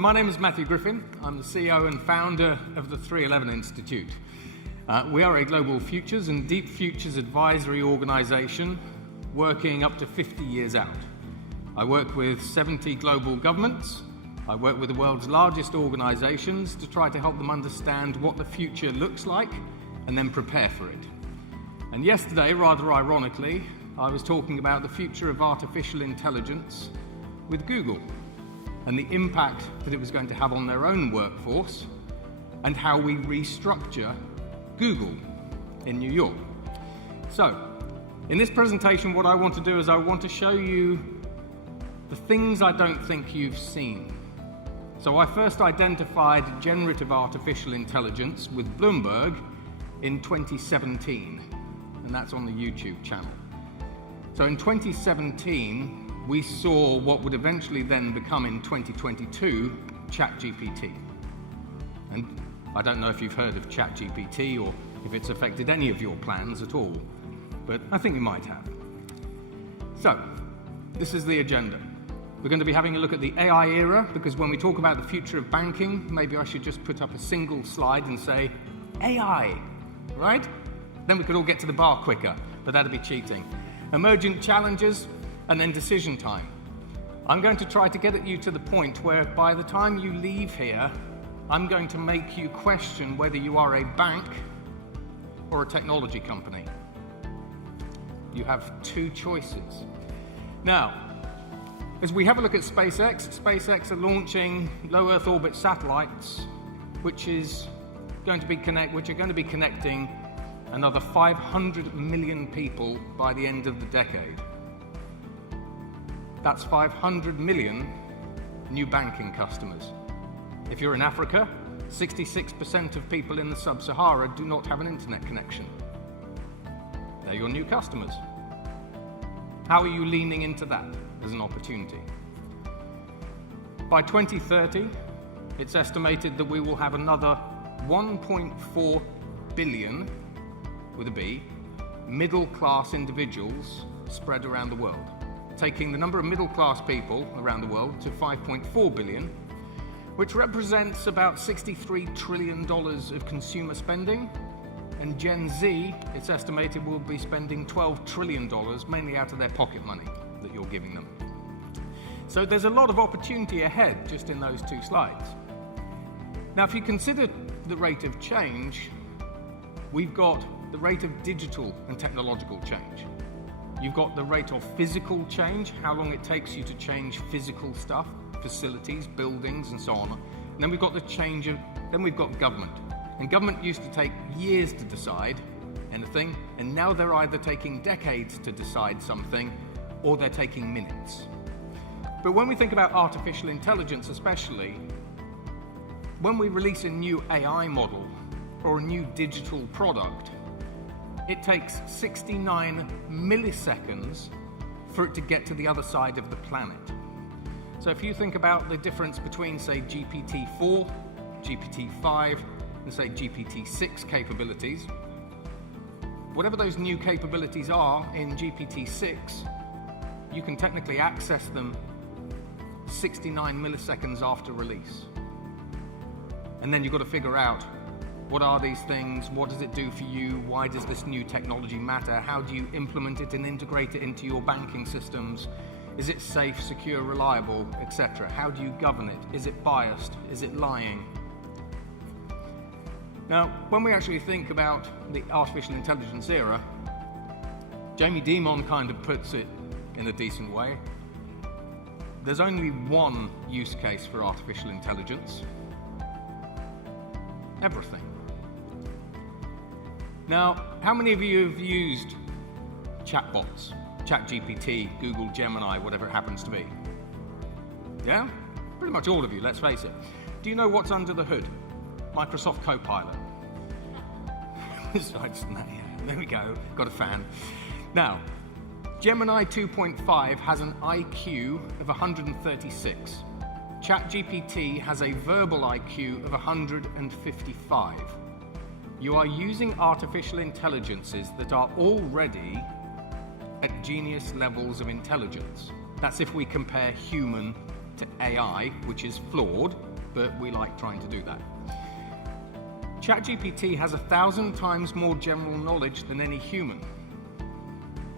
My name is Matthew Griffin. I'm the CEO and founder of the 311 Institute. We are a global futures and deep futures advisory organization working up to 50 years out. I work with 70 global governments. I work with the world's largest organizations to try to help them understand what the future looks like and then prepare for it. And yesterday, rather ironically, I was talking about the future of artificial intelligence with Google and the impact that it was going to have on their own workforce and how we restructure Google in New York. So, in this presentation, what I want to do is I want to show you the things I don't think you've seen. So I first identified generative artificial intelligence with Bloomberg in 2017, and that's on the YouTube channel. So in 2017, we saw what would eventually then become in 2022, ChatGPT. And I don't know if you've heard of ChatGPT or if it's affected any of your plans at all, but I think you might have. So, this is the agenda. We're going to be having a look at the AI era, because when we talk about the future of banking, maybe I should just put up a single slide and say, AI, right? Then we could all get to the bar quicker, but that'd be cheating. Emergent challenges, and then decision time. I'm going to try to get at you to the point where by the time you leave here, I'm going to make you question whether you are a bank or a technology company. You have two choices. Now, as we have a look at SpaceX are launching low Earth orbit satellites, which are going to be connecting another 500 million people by the end of the decade. That's 500 million new banking customers. If you're in Africa, 66% of people in the sub-Sahara do not have an internet connection. They're your new customers. How are you leaning into that as an opportunity? By 2030, it's estimated that we will have another 1.4 billion, with a B, middle-class individuals spread around the world, taking the number of middle-class people around the world to 5.4 billion, which represents about $63 trillion of consumer spending, and Gen Z, it's estimated, will be spending $12 trillion, mainly out of their pocket money that you're giving them. So there's a lot of opportunity ahead just in those two slides. Now, if you consider the rate of change, we've got the rate of digital and technological change. You've got the rate of physical change, how long it takes you to change physical stuff, facilities, buildings, and so on. And then we've got then we've got government. And government used to take years to decide anything, and now they're either taking decades to decide something, or they're taking minutes. But when we think about artificial intelligence especially, when we release a new AI model or a new digital product, it takes 69 milliseconds for it to get to the other side of the planet. So if you think about the difference between, say, GPT-4, GPT-5, and say GPT-6 capabilities, whatever those new capabilities are in GPT-6, you can technically access them 69 milliseconds after release. And then you've got to figure out, what are these things? What does it do for you? Why does this new technology matter? How do you implement it and integrate it into your banking systems? Is it safe, secure, reliable, etc.? How do you govern it? Is it biased? Is it lying? Now, when we actually think about the artificial intelligence era, Jamie Dimon kind of puts it in a decent way. There's only one use case for artificial intelligence: everything. Now, how many of you have used chatbots? ChatGPT, Google Gemini, whatever it happens to be? Yeah? Pretty much all of you, let's face it. Do you know what's under the hood? Microsoft Copilot. There we go, got a fan. Now, Gemini 2.5 has an IQ of 136. ChatGPT has a verbal IQ of 155. You are using artificial intelligences that are already at genius levels of intelligence. That's if we compare human to AI, which is flawed, but we like trying to do that. ChatGPT has 1,000 times more general knowledge than any human,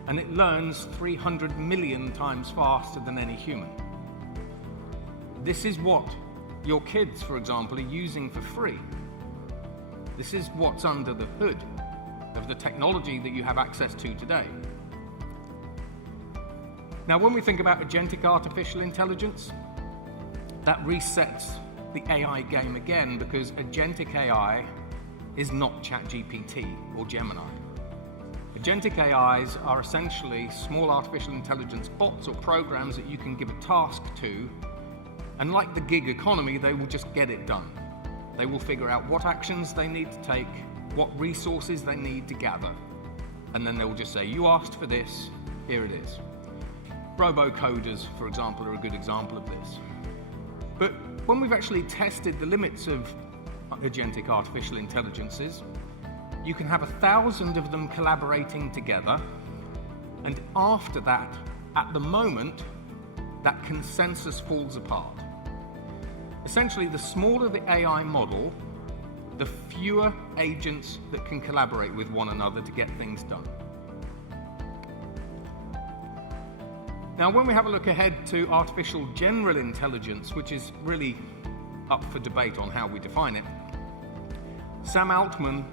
and it learns 300 million times faster than any human. This is what your kids, for example, are using for free. This is what's under the hood of the technology that you have access to today. Now, when we think about agentic artificial intelligence, that resets the AI game again, because agentic AI is not ChatGPT or Gemini. Agentic AIs are essentially small artificial intelligence bots or programs that you can give a task to, and like the gig economy, they will just get it done. They will figure out what actions they need to take, what resources they need to gather, and then they will just say, you asked for this, here it is. Robo-coders, for example, are a good example of this. But when we've actually tested the limits of agentic artificial intelligences, you can have 1,000 of them collaborating together, and after that, at the moment, that consensus falls apart. Essentially, the smaller the AI model, the fewer agents that can collaborate with one another to get things done. Now, when we have a look ahead to artificial general intelligence, which is really up for debate on how we define it, Sam Altman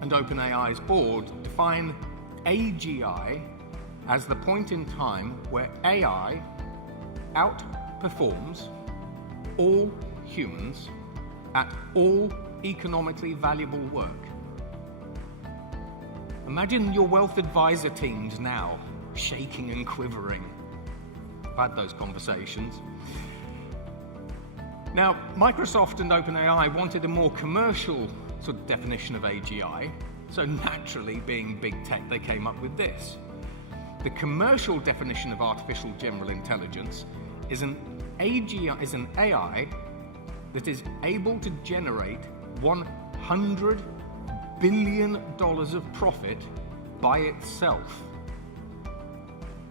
and OpenAI's board define AGI as the point in time where AI outperforms all humans at all economically valuable work. Imagine your wealth advisor teams now shaking and quivering. I've had those conversations. Now, Microsoft and OpenAI wanted a more commercial sort of definition of AGI, so naturally, being big tech, they came up with this. The commercial definition of artificial general intelligence is an AGI, is an AI that is able to generate $100 billion of profit by itself.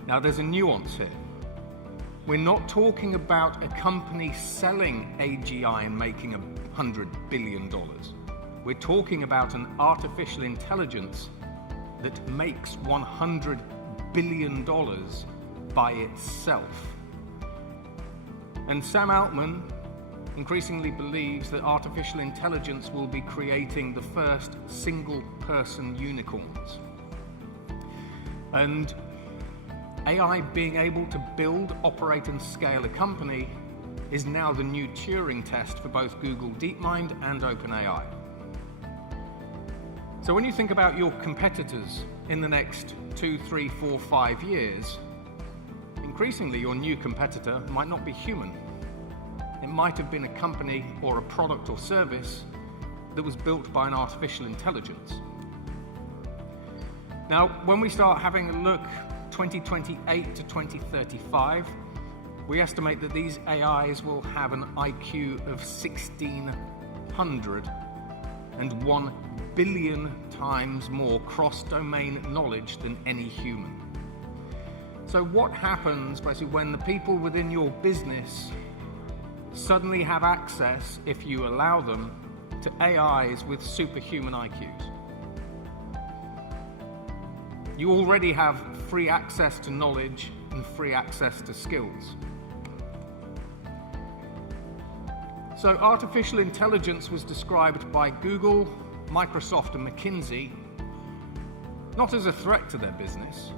Now, there's a nuance here. We're not talking about a company selling AGI and making $100 billion. We're talking about an artificial intelligence that makes $100 billion by itself. And Sam Altman increasingly believes that artificial intelligence will be creating the first single-person unicorns. And AI being able to build, operate, and scale a company is now the new Turing test for both Google DeepMind and OpenAI. So when you think about your competitors in the next 2, 3, 4, 5 years, increasingly your new competitor might not be human. It might have been a company or a product or service that was built by an artificial intelligence. Now, when we start having a look 2028 to 2035, we estimate that these AIs will have an IQ of 1,600 and 1 billion times more cross-domain knowledge than any human. So what happens basically when the people within your business suddenly have access, if you allow them, to AIs with superhuman IQs? You already have free access to knowledge and free access to skills. So artificial intelligence was described by Google, Microsoft, and McKinsey not as a threat to their business,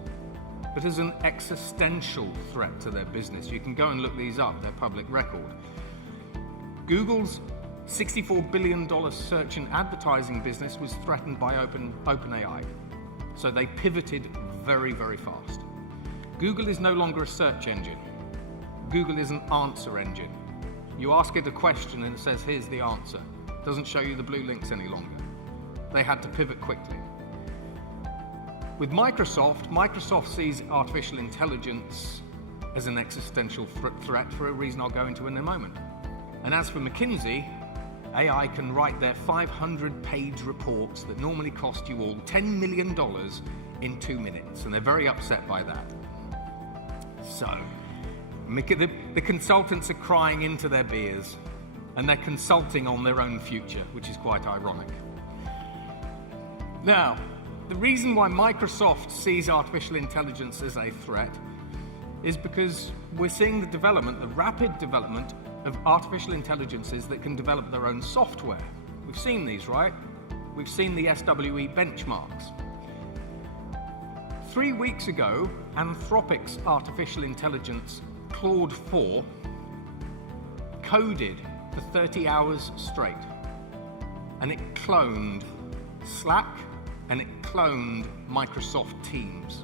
but as an existential threat to their business. You can go and look these up, they're public record. Google's $64 billion search and advertising business was threatened by OpenAI. So they pivoted very, very fast. Google is no longer a search engine. Google is an answer engine. You ask it a question and it says, here's the answer. It doesn't show you the blue links any longer. They had to pivot quickly. With Microsoft sees artificial intelligence as an existential threat for a reason I'll go into in a moment. And as for McKinsey, AI can write their 500-page reports that normally cost you all $10 million in 2 minutes, and they're very upset by that. So, the consultants are crying into their beers. and they're consulting on their own future, which is quite ironic. Now, the reason why Microsoft sees artificial intelligence as a threat is because we're seeing the rapid development of artificial intelligences that can develop their own software. We've seen these, right? We've seen the SWE benchmarks. 3 weeks ago, Anthropic's artificial intelligence, Claude 4, coded for 30 hours straight. And it cloned Slack, and it cloned Microsoft Teams.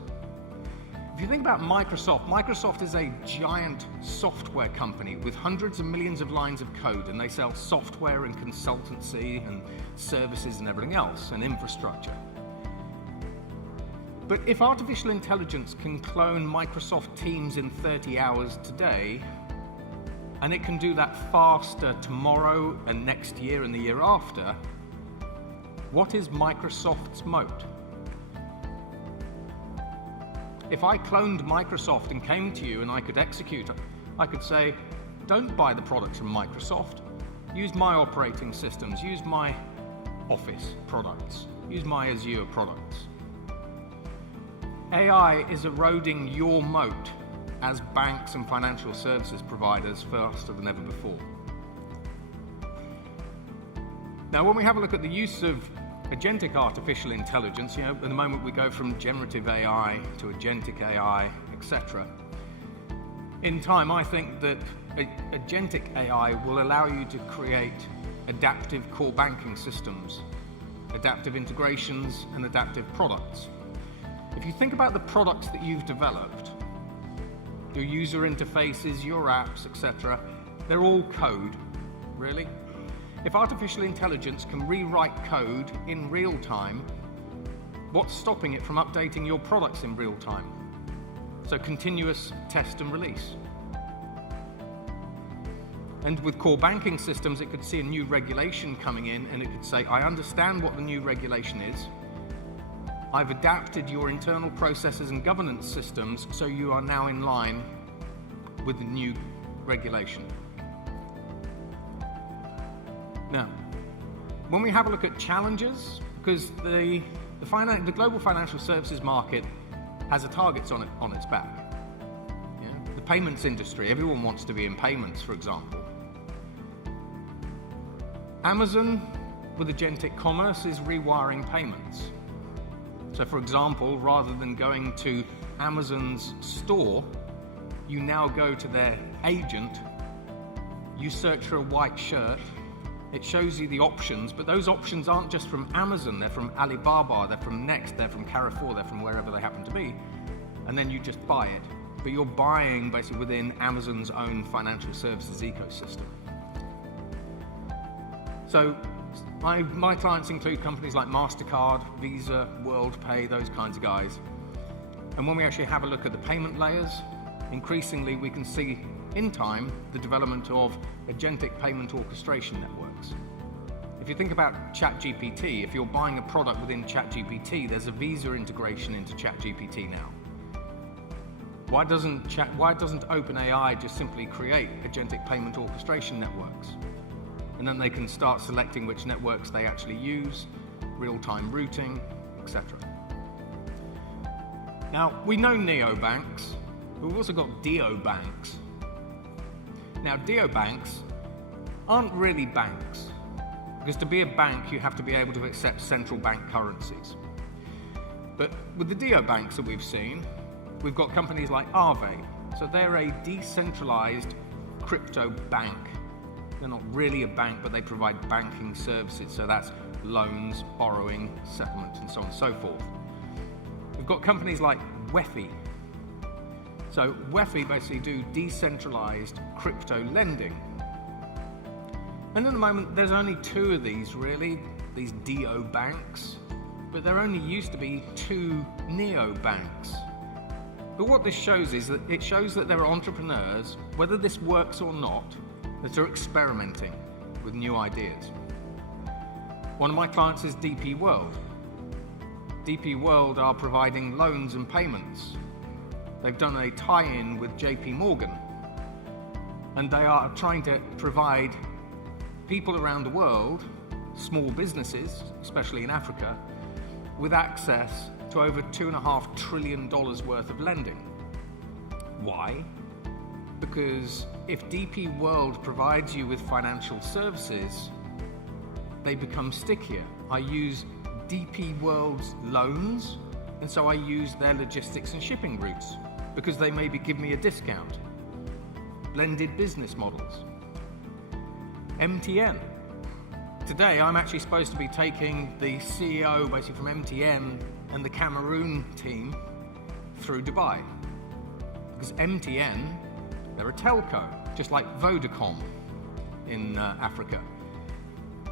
If you think about Microsoft is a giant software company with hundreds of millions of lines of code, and they sell software and consultancy and services and everything else, and infrastructure. But if artificial intelligence can clone Microsoft Teams in 30 hours today, and it can do that faster tomorrow and next year and the year after, what is Microsoft's moat? If I cloned Microsoft and came to you and I could execute it, I could say, don't buy the products from Microsoft. Use my operating systems, use my Office products, use my Azure products. AI is eroding your moat as banks and financial services providers faster than ever before. Now, when we have a look at the use of agentic artificial intelligence, at the moment we go from generative AI to agentic AI, etc. In time, I think that agentic AI will allow you to create adaptive core banking systems, adaptive integrations, and adaptive products. If you think about the products that you've developed, your user interfaces, your apps, etc., they're all code, really. If artificial intelligence can rewrite code in real time, what's stopping it from updating your products in real time? So continuous test and release. And with core banking systems, it could see a new regulation coming in, and it could say, I understand what the new regulation is. I've adapted your internal processes and governance systems so you are now in line with the new regulation. Now, when we have a look at challenges, because the global financial services market has a target on its back. The payments industry, everyone wants to be in payments, for example. Amazon, with agentic commerce, is rewiring payments. So, for example, rather than going to Amazon's store, you now go to their agent, you search for a white shirt, it shows you the options, but those options aren't just from Amazon, they're from Alibaba, they're from Next, they're from Carrefour, they're from wherever they happen to be, and then you just buy it. But you're buying basically within Amazon's own financial services ecosystem. So my clients include companies like MasterCard, Visa, WorldPay, those kinds of guys. And when we actually have a look at the payment layers, increasingly we can see in time the development of agentic payment orchestration networks. If you think about ChatGPT, if you're buying a product within ChatGPT, there's a Visa integration into ChatGPT now. Why doesn't OpenAI just simply create agentic payment orchestration networks? And then they can start selecting which networks they actually use, real-time routing, etc. Now, we know neobanks, but we've also got deobanks. Now, deobanks aren't really banks, because to be a bank, you have to be able to accept central bank currencies. But with the deobanks that we've seen, we've got companies like Aave. So they're a decentralized crypto bank. They're not really a bank, but they provide banking services. So that's loans, borrowing, settlement, and so on and so forth. We've got companies like Wefi. So Wefi basically do decentralized crypto lending. And at the moment, there's only 2 of these really, these DO banks, but there only used to be 2 neo banks. But what this shows is that it shows that there are entrepreneurs, whether this works or not, that are experimenting with new ideas. One of my clients is DP World. DP World are providing loans and payments. They've done a tie-in with JP Morgan, and they are trying to provide people around the world, small businesses, especially in Africa, with access to over $2.5 trillion worth of lending. Why? Because if DP World provides you with financial services, they become stickier. I use DP World's loans, and so I use their logistics and shipping routes because they maybe give me a discount. Blended business models. MTN. Today I'm actually supposed to be taking the CEO basically from MTN and the Cameroon team through Dubai. Because MTN, they're a telco, just like Vodacom in Africa.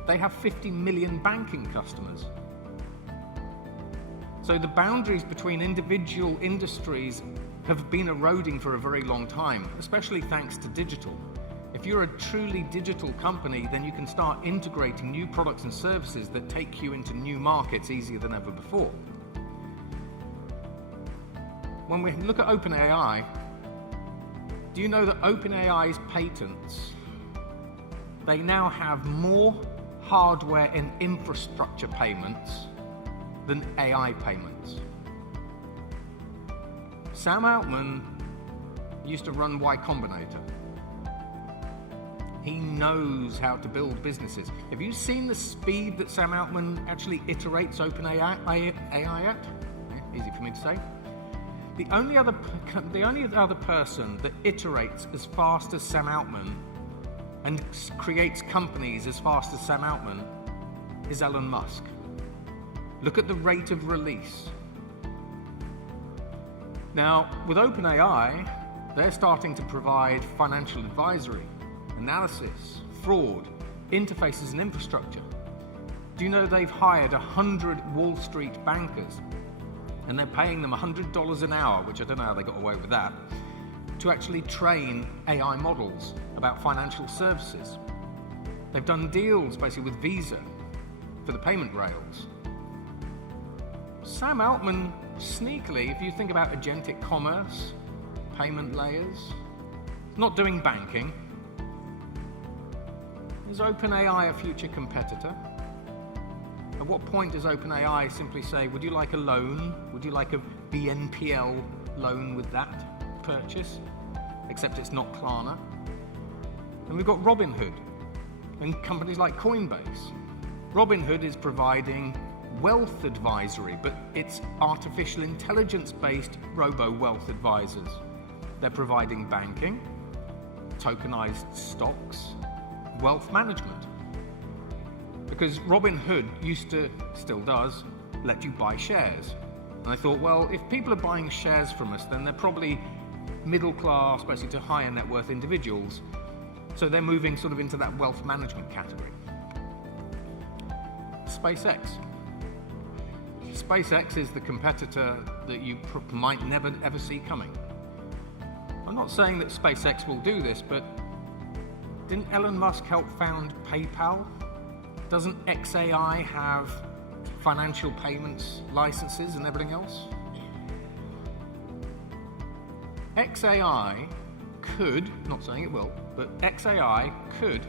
They have 50 million banking customers. So the boundaries between individual industries have been eroding for a very long time, especially thanks to digital. If you're a truly digital company, then you can start integrating new products and services that take you into new markets easier than ever before. When we look at OpenAI, do you know that OpenAI's patents, they now have more hardware and infrastructure payments than AI payments? Sam Altman used to run Y Combinator. He knows how to build businesses. Have you seen the speed that Sam Altman actually iterates OpenAI at? Yeah, easy for me to say. The only other person that iterates as fast as Sam Altman and creates companies as fast as Sam Altman is Elon Musk. Look at the rate of release. Now, with OpenAI, they're starting to provide financial advisory, analysis, fraud, interfaces and infrastructure. Do you know they've hired 100 Wall Street bankers and they're paying them $100 an hour, which I don't know how they got away with that, to actually train AI models about financial services. They've done deals basically with Visa for the payment rails. Sam Altman, sneakily, if you think about agentic commerce, payment layers, not doing banking. Is OpenAI a future competitor? At what point does OpenAI simply say, would you like a loan? Would you like a BNPL loan with that purchase? Except it's not Klarna. And we've got Robinhood and companies like Coinbase. Robinhood is providing wealth advisory, but it's artificial intelligence-based robo-wealth advisors. They're providing banking, tokenized stocks, wealth management. Because Robinhood used to, still does, let you buy shares. And I thought, well, if people are buying shares from us, then they're probably middle class, basically to higher net worth individuals. So they're moving sort of into that wealth management category. SpaceX. SpaceX is the competitor that you might never ever see coming. I'm not saying that SpaceX will do this, but didn't Elon Musk help found PayPal? Doesn't XAI have financial payments licenses and everything else? XAI could, not saying it will, but XAI could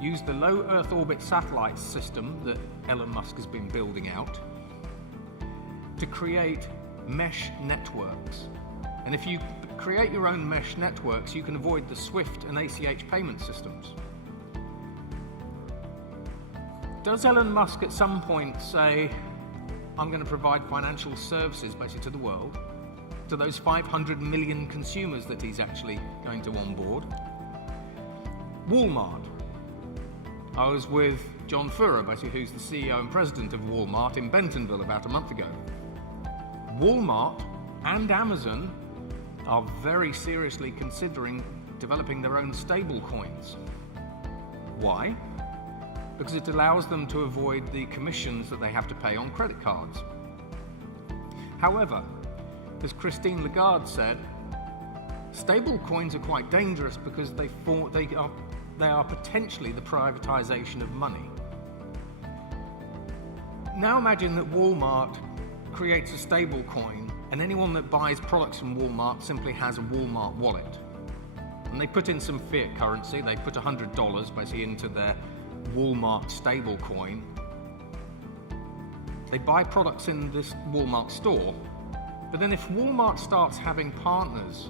use the low Earth orbit satellite system that Elon Musk has been building out to create mesh networks. And if you create your own mesh networks, you can avoid the SWIFT and ACH payment systems. Does Elon Musk at some point say, I'm going to provide financial services basically to the world, to those 500 million consumers that he's actually going to onboard? Walmart. I was with John Furrer, basically, who's the CEO and president of Walmart in Bentonville about a month ago. Walmart and Amazon are very seriously considering developing their own stablecoins. Why? Because it allows them to avoid the commissions that they have to pay on credit cards. However, as Christine Lagarde said, stablecoins are quite dangerous because they are potentially the privatization of money. Now imagine that Walmart creates a stablecoin and anyone that buys products from Walmart simply has a Walmart wallet. And they put in some fiat currency, they put $100 basically into their Walmart stablecoin, they buy products in this Walmart store, but then if Walmart starts having partners,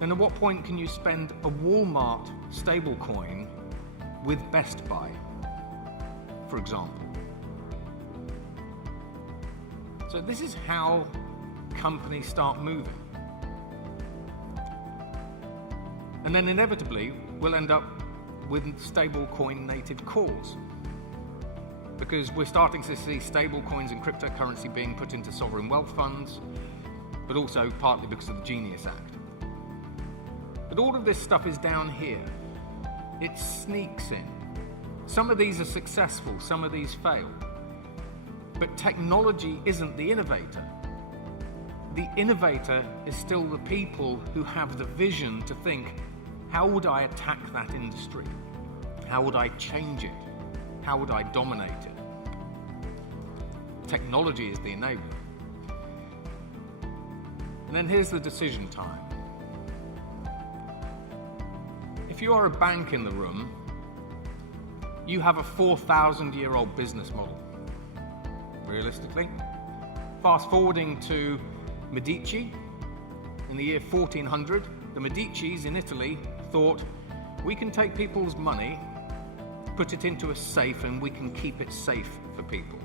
then at what point can you spend a Walmart stablecoin with Best Buy, for example? So this is how companies start moving. And then inevitably, we'll end up with stablecoin native calls, because we're starting to see stablecoins and cryptocurrency being put into sovereign wealth funds, but also partly because of the Genius Act. But all of this stuff is down here. It sneaks in. Some of these are successful, some of these fail. But technology isn't the innovator. The innovator is still the people who have the vision to think, how would I attack that industry? How would I change it? How would I dominate it? Technology is the enabler. And then here's the decision time. If you are a bank in the room, you have a 4,000-year-old business model, realistically. Fast forwarding to Medici, in the year 1400, the Medicis in Italy thought, we can take people's money, put it into a safe, and we can keep it safe for people.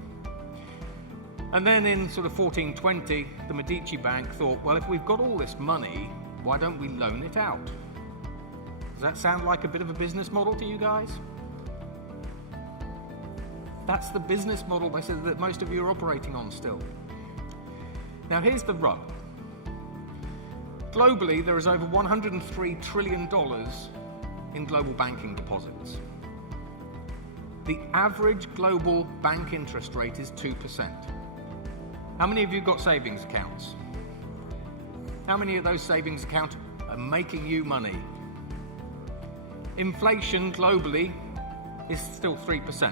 And then in sort of 1420, the Medici Bank thought, well, if we've got all this money, why don't we loan it out? Does that sound like a bit of a business model to you guys? That's the business model that most of you are operating on still. Now here's the rub. Globally, there is over $103 trillion in global banking deposits. The average global bank interest rate is 2%. How many of you got savings accounts? How many of those savings accounts are making you money? Inflation globally is still 3%.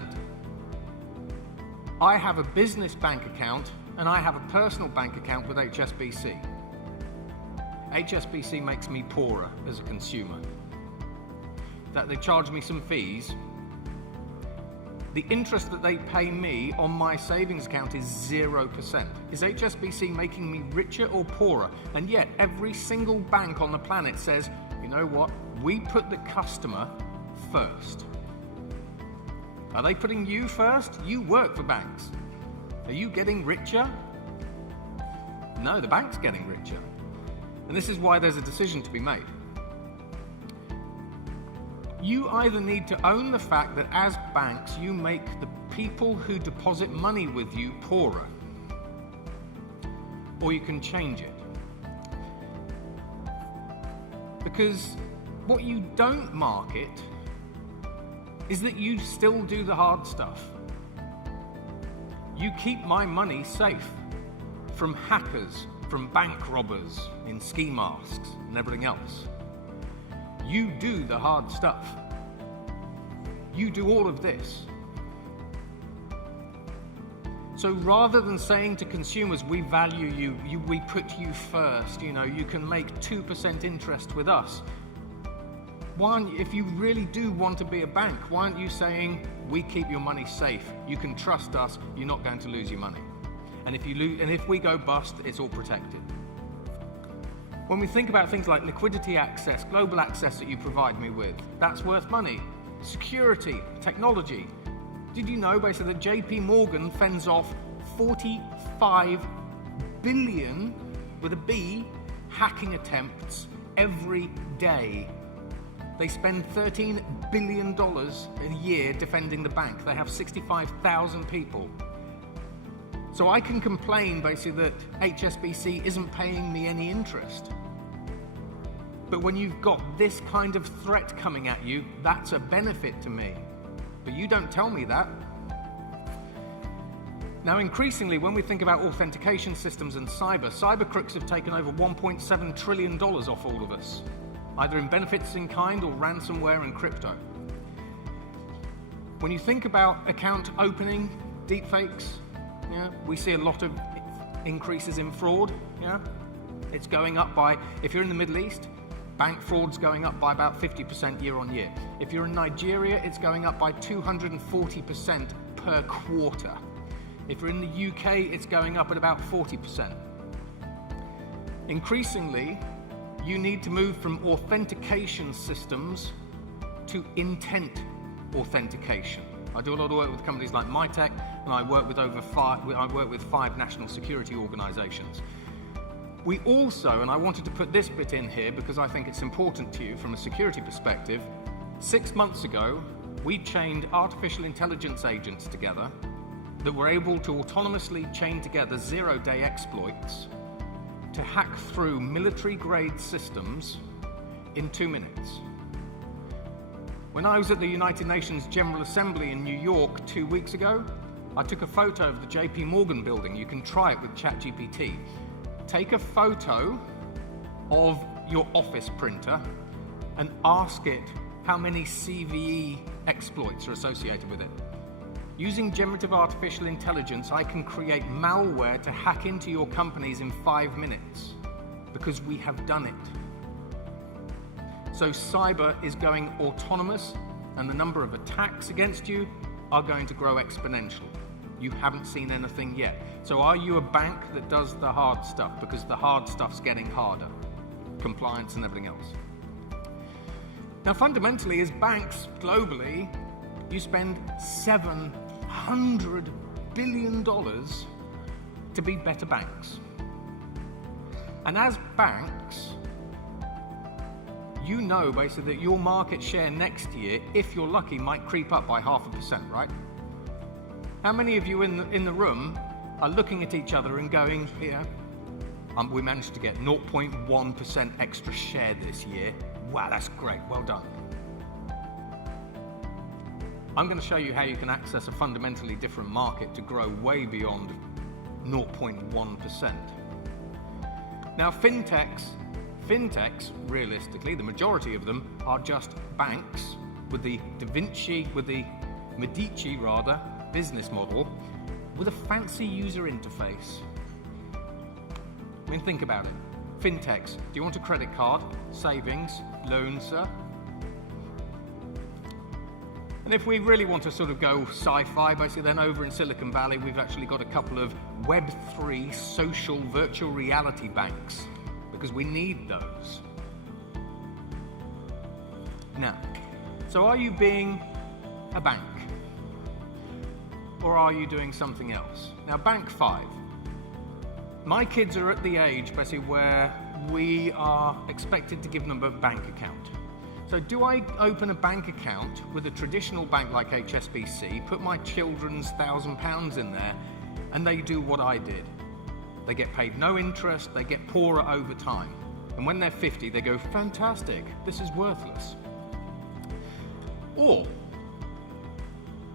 I have a business bank account and I have a personal bank account with HSBC. HSBC makes me poorer as a consumer. That they charge me some fees. The interest that they pay me on my savings account is 0%. Is HSBC making me richer or poorer? And yet every single bank on the planet says, you know what? We put the customer first. Are they putting you first? You work for banks. Are you getting richer? No, the bank's getting richer. And this is why there's a decision to be made. You either need to own the fact that as banks, you make the people who deposit money with you poorer, or you can change it. Because what you don't market is that you still do the hard stuff. You keep my money safe from hackers, from bank robbers in ski masks and everything else. You do the hard stuff. You do all of this. So rather than saying to consumers, we value you, we put you first, you can make 2% interest with us. If you really do want to be a bank, why aren't you saying, we keep your money safe, you can trust us, you're not going to lose your money. And if we go bust, it's all protected. When we think about things like liquidity access, global access that you provide me with, that's worth money. Security, technology. Did you know basically that JP Morgan fends off 45 billion, with a B, hacking attempts every day? They spend $13 billion a year defending the bank. They have 65,000 people. So I can complain basically that HSBC isn't paying me any interest. But when you've got this kind of threat coming at you, that's a benefit to me. But you don't tell me that. Now, increasingly, when we think about authentication systems and cyber crooks have taken over $1.7 trillion off all of us, either in benefits in kind or ransomware and crypto. When you think about account opening, deepfakes, we see a lot of increases in fraud. It's going up by, if you're in the Middle East, Bank fraud's going up by about 50% year on year. If you're in Nigeria, it's going up by 240% per quarter. If you're in the UK, it's going up at about 40%. Increasingly, you need to move from authentication systems to intent authentication. I do a lot of work with companies like MyTech, and I work with five national security organizations. We also, and I wanted to put this bit in here because I think it's important to you from a security perspective, 6 months ago, we chained artificial intelligence agents together that were able to autonomously chain together zero-day exploits to hack through military-grade systems in 2 minutes. When I was at the United Nations General Assembly in New York 2 weeks ago, I took a photo of the JP Morgan building. You can try it with ChatGPT. Take a photo of your office printer and ask it how many CVE exploits are associated with it. Using generative artificial intelligence, I can create malware to hack into your companies in 5 minutes because we have done it. So cyber is going autonomous, and the number of attacks against you are going to grow exponentially. You haven't seen anything yet. So are you a bank that does the hard stuff? Because the hard stuff's getting harder. Compliance and everything else. Now fundamentally, as banks globally, you spend $700 billion to be better banks. And as banks, you know basically that your market share next year, if you're lucky, might creep up by 0.5%, right? How many of you in the room are looking at each other and going, yeah, we managed to get 0.1% extra share this year. Wow, that's great, well done. I'm going to show you how you can access a fundamentally different market to grow way beyond 0.1%. Now, Fintechs, realistically, the majority of them are just banks with the Medici business model with a fancy user interface. I mean, think about it. Fintechs, do you want a credit card, savings, loan, sir? And if we really want to sort of go sci-fi, basically, then over in Silicon Valley, we've actually got a couple of Web3 social virtual reality banks, because we need those. Now, so are you being a bank? Or are you doing something else? Now, Bank 5. My kids are at the age, basically, where we are expected to give them a bank account. So do I open a bank account with a traditional bank like HSBC, put my children's £1,000 in there, and they do what I did? They get paid no interest, they get poorer over time. And when they're 50, they go, fantastic, this is worthless. Or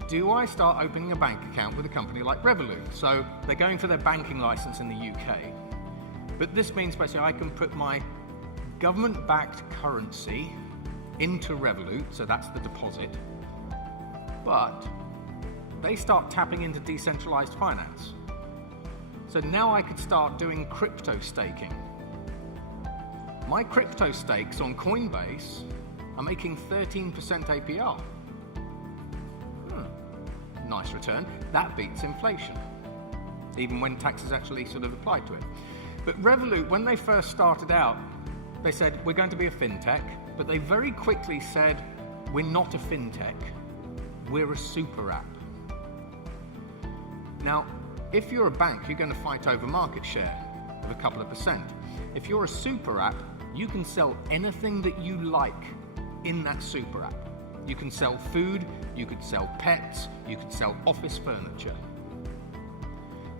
do I start opening a bank account with a company like Revolut? So they're going for their banking license in the UK. But this means basically I can put my government-backed currency into Revolut, so that's the deposit. But they start tapping into decentralized finance. So now I could start doing crypto staking. My crypto stakes on Coinbase are making 13% APR. Nice return. That beats inflation, even when taxes actually sort of apply to it. But Revolut, when they first started out, they said, we're going to be a fintech, but they very quickly said, we're not a fintech, we're a super app. Now, if you're a bank, you're going to fight over market share of a couple of percent. If you're a super app, you can sell anything that you like in that super app. You can sell food, you could sell pets, you could sell office furniture.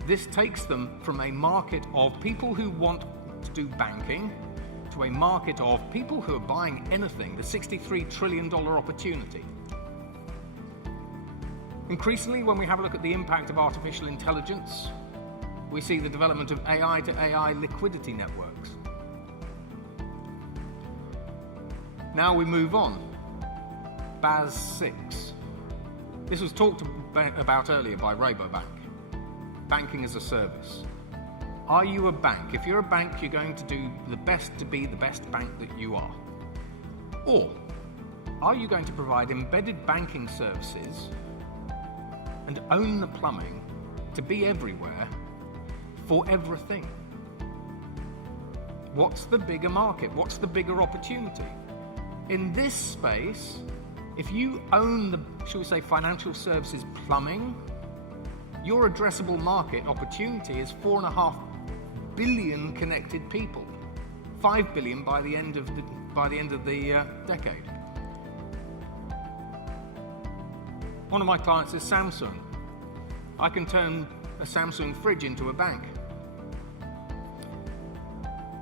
This takes them from a market of people who want to do banking to a market of people who are buying anything, the $63 trillion opportunity. Increasingly, when we have a look at the impact of artificial intelligence, we see the development of AI to AI liquidity networks. Now we move on. BAS 6. This was talked about earlier by Rabobank. Banking as a service. Are you a bank? If you're a bank, you're going to do the best to be the best bank that you are. Or are you going to provide embedded banking services and own the plumbing to be everywhere for everything? What's the bigger market? What's the bigger opportunity? In this space, if you own the, shall we say, financial services plumbing, your addressable market opportunity is 4.5 billion connected people, 5 billion by the end of the decade. One of my clients is Samsung. I can turn a Samsung fridge into a bank.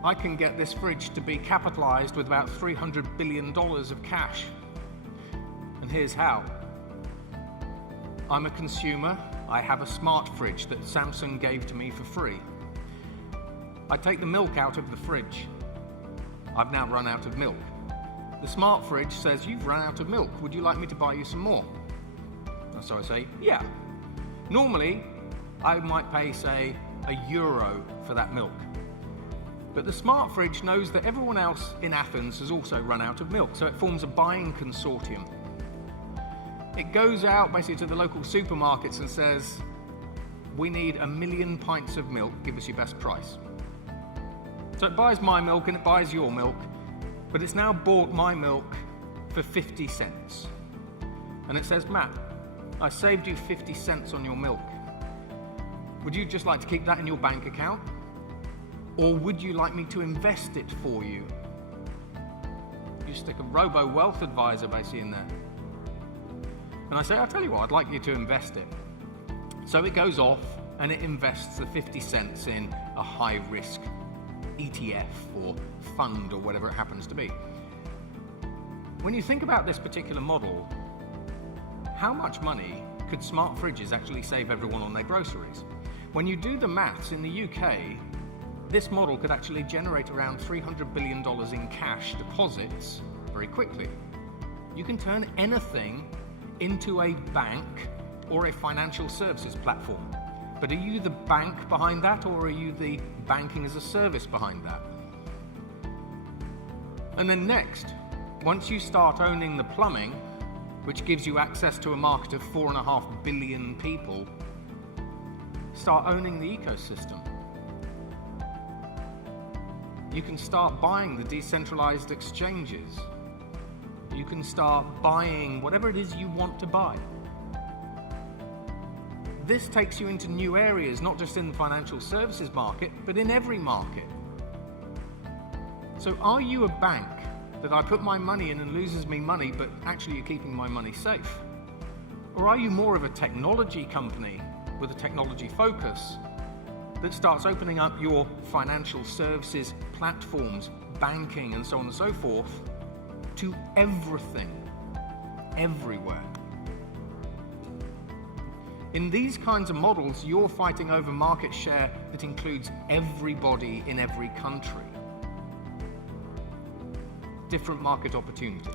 I can get this fridge to be capitalized with about $300 billion of cash. And here's how. I'm a consumer. I have a smart fridge that Samsung gave to me for free. I take the milk out of the fridge. I've now run out of milk. The smart fridge says, you've run out of milk. Would you like me to buy you some more? And so I say, yeah. Normally, I might pay, say, €1 for that milk. But the smart fridge knows that everyone else in Athens has also run out of milk, so it forms a buying consortium. It goes out basically to the local supermarkets and says, we need 1 million pints of milk, give us your best price. So it buys my milk and it buys your milk, but it's now bought my milk for 50 cents. And it says, Matt, I saved you 50 cents on your milk. Would you just like to keep that in your bank account? Or would you like me to invest it for you? You stick a robo-wealth advisor basically in there. And I say, I'll tell you what, I'd like you to invest it. So it goes off and it invests the 50 cents in a high-risk ETF or fund or whatever it happens to be. When you think about this particular model, how much money could smart fridges actually save everyone on their groceries? When you do the maths in the UK, this model could actually generate around $300 billion in cash deposits very quickly. You can turn anything into a bank or a financial services platform. But are you the bank behind that, or are you the banking as a service behind that? And then next, once you start owning the plumbing, which gives you access to a market of 4.5 billion people, start owning the ecosystem. You can start buying the decentralized exchanges. You can start buying whatever it is you want to buy. This takes you into new areas, not just in the financial services market, but in every market. So are you a bank that I put my money in and loses me money, but actually you're keeping my money safe? Or are you more of a technology company with a technology focus that starts opening up your financial services platforms, banking, and so on and so forth to everything, everywhere? In these kinds of models, you're fighting over market share that includes everybody in every country. Different market opportunity.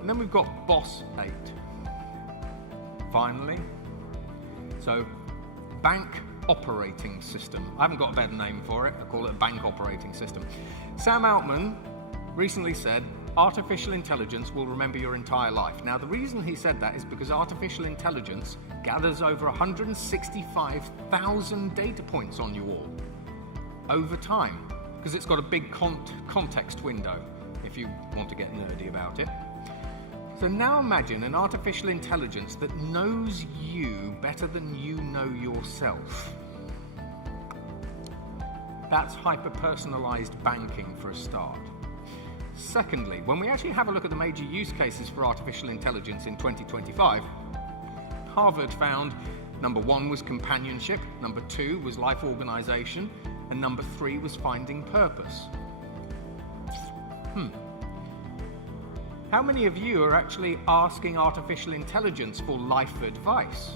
And then we've got Boss 8. Finally. So, bank operating system. I haven't got a better name for it. I call it a bank operating system. Sam Altman recently said, artificial intelligence will remember your entire life. Now, the reason he said that is because artificial intelligence gathers over 165,000 data points on you all over time, because it's got a big context window, if you want to get nerdy about it. So now imagine an artificial intelligence that knows you better than you know yourself. That's hyper-personalized banking for a start. Secondly, when we actually have a look at the major use cases for artificial intelligence in 2025, Harvard found number 1 was companionship, number 2 was life organization, and number 3 was finding purpose. How many of you are actually asking artificial intelligence for life advice?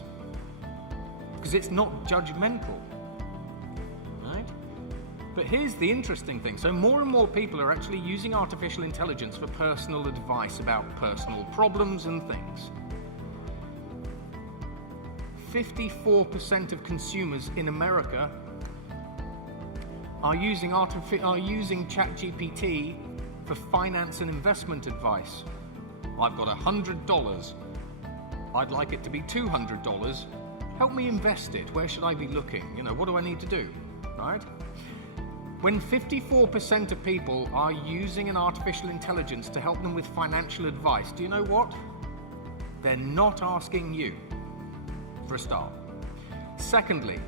Because it's not judgmental, right? But here's the interesting thing. So more and more people are actually using artificial intelligence for personal advice about personal problems and things. 54% of consumers in America are using ChatGPT for finance and investment advice. I've got $100. I'd like it to be $200. Help me invest it. Where should I be looking? What do I need to do? Right? When 54% of people are using an artificial intelligence to help them with financial advice, do you know what? They're not asking you, for a start. Secondly,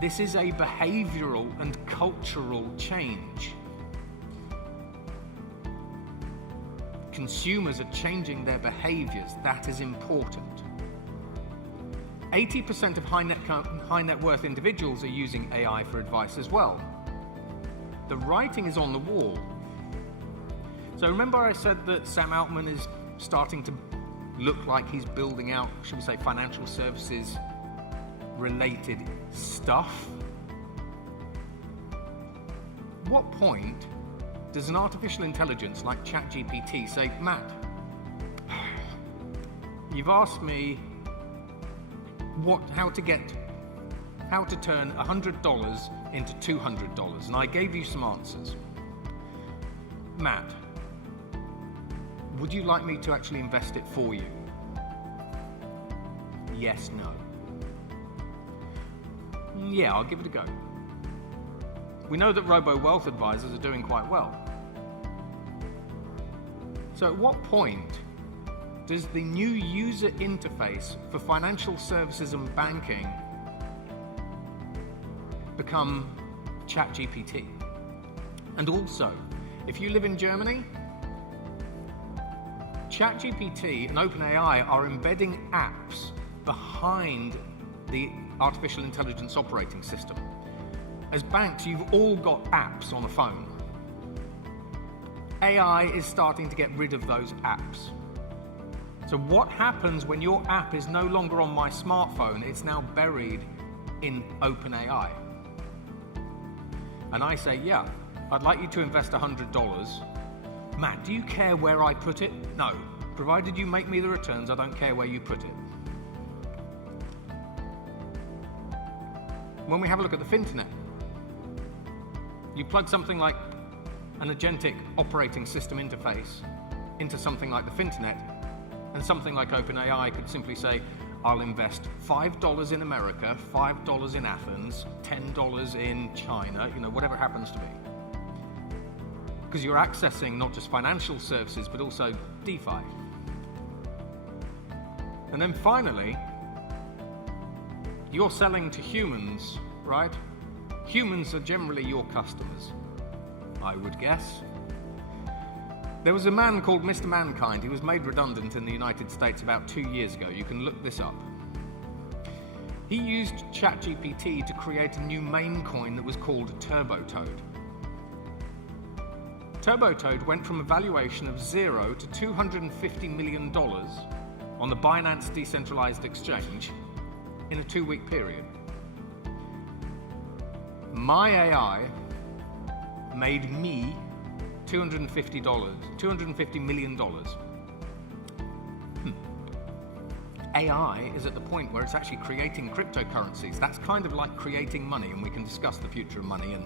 this is a behavioral and cultural change. Consumers are changing their behaviors. That is important. 80% of high net worth individuals are using AI for advice as well. The writing is on the wall. So remember I said that Sam Altman is starting to look like he's building out, should we say, financial services related stuff? What point does an artificial intelligence like ChatGPT say, Matt, you've asked me how to turn $100 into $200, and I gave you some answers. Matt, would you like me to actually invest it for you? Yes, no. Yeah, I'll give it a go. We know that robo-wealth advisors are doing quite well. So at what point does the new user interface for financial services and banking become ChatGPT? And also, if you live in Germany, ChatGPT and OpenAI are embedding apps behind the artificial intelligence operating system. As banks, you've all got apps on a phone. AI is starting to get rid of those apps. So what happens when your app is no longer on my smartphone? It's now buried in OpenAI. And I say, yeah, I'd like you to invest $100. Matt, do you care where I put it? No. Provided you make me the returns, I don't care where you put it. When we have a look at the Fintech, you plug something like an agentic operating system interface into something like the Fintech, and something like OpenAI could simply say, I'll invest $5 in America, $5 in Athens, $10 in China, whatever it happens to be. Because you're accessing not just financial services, but also DeFi. And then finally, you're selling to humans, right? Humans are generally your customers, I would guess. There was a man called Mr. Mankind. He was made redundant in the United States about 2 years ago. You can look this up. He used ChatGPT to create a new meme coin that was called TurboToad. TurboToad went from a valuation of 0 to $250 million on the Binance decentralized exchange in a 2-week period. My AI made me $250 million. AI is at the point where it's actually creating cryptocurrencies. That's kind of like creating money, and we can discuss the future of money and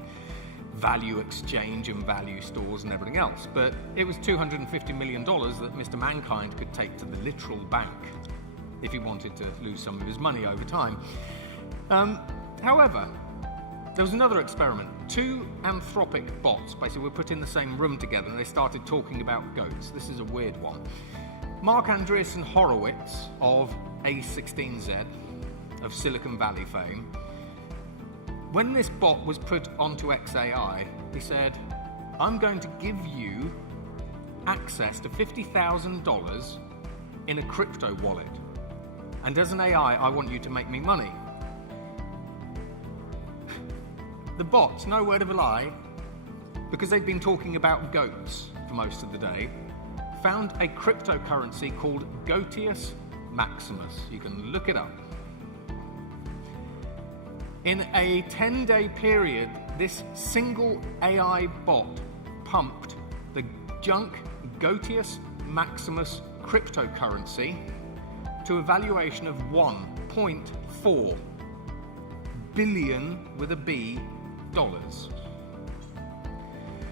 value exchange and value stores and everything else. But it was $250 million that Mr. Mankind could take to the literal bank if he wanted to lose some of his money over time. However, there was another experiment. 2 anthropic bots basically were put in the same room together, and they started talking about goats. This is a weird one. Mark Andreessen Horowitz of A16Z, of Silicon Valley fame, when this bot was put onto XAI, he said, I'm going to give you access to $50,000 in a crypto wallet. And as an AI, I want you to make me money. The bots, no word of a lie, because they'd been talking about goats for most of the day, found a cryptocurrency called Goatius Maximus. You can look it up. In a 10-day period, this single AI bot pumped the junk Goatius Maximus cryptocurrency to a valuation of $1.4 billion with a B dollars.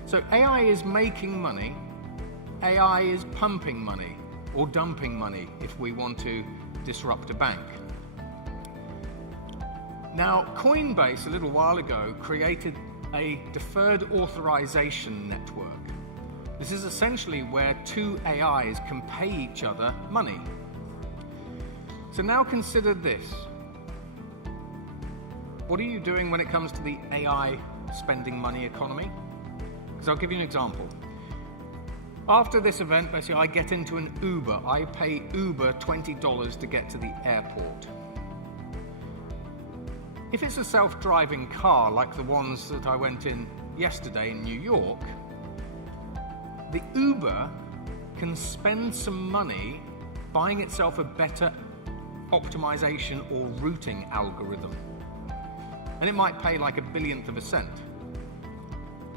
So AI is making money AI is pumping money or dumping money if we want to disrupt a bank. Now, Coinbase a little while ago created a deferred authorization network. This is essentially where two AIs can pay each other money. So now consider this. What are you doing when it comes to the AI spending money economy? Because I'll give you an example. After this event, basically, I get into an Uber. I pay Uber $20 to get to the airport. If it's a self-driving car like the ones that I went in yesterday in New York, the Uber can spend some money buying itself a better optimization or routing algorithm. And it might pay like 1/1000th of a cent.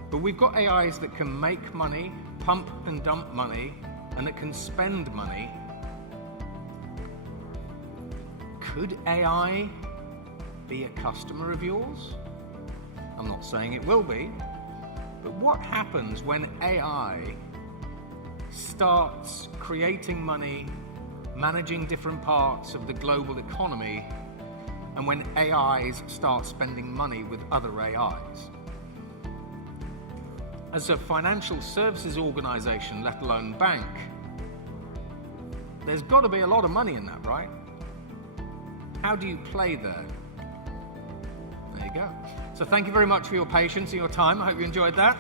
But we've got AIs that can make money, pump and dump money, and that can spend money. Could AI be a customer of yours? I'm not saying it will be, but what happens when AI starts creating money, managing different parts of the global economy, and when AIs start spending money with other AIs? As a financial services organization, let alone bank, there's got to be a lot of money in that, right? How do you play there? There you go. So thank you very much for your patience and your time. I hope you enjoyed that.